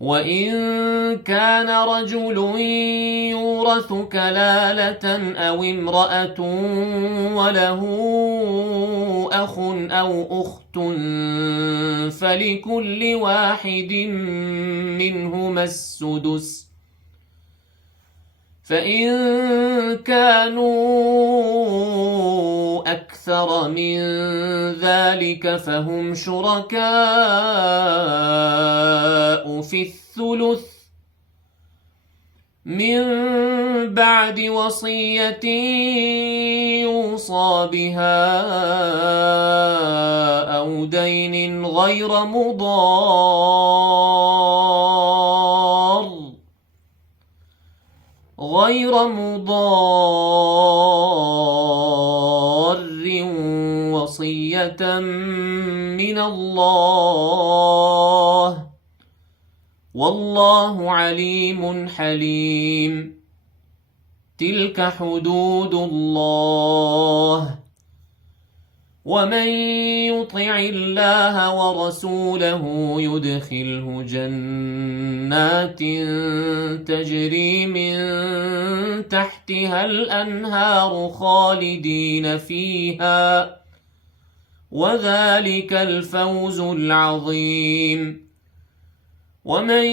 وإن كان رجل يورث كلالة أو امرأة وله أخ أو أخت فلكل واحد منهما السدس، فإن كانوا أكثر من ذلك فهم شركاء في الثلث من بعد وصية يوصى بها أو دين غير مضار وصية من الله، والله عليم حليم. تلك حدود الله، ومن يطع الله ورسوله يدخله جنات تجري من تحتها الأنهار خالدين فيها، وذلك الفوز العظيم. ومن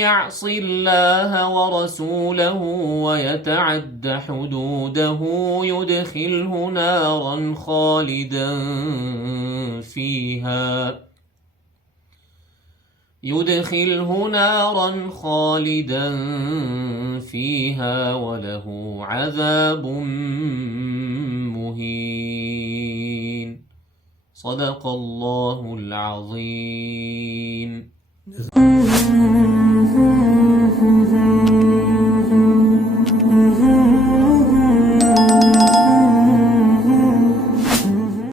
يعص الله ورسوله ويتعد حدوده يدخله نارا خالدا فيها وله عذاب مهين. صدق الله العظيم.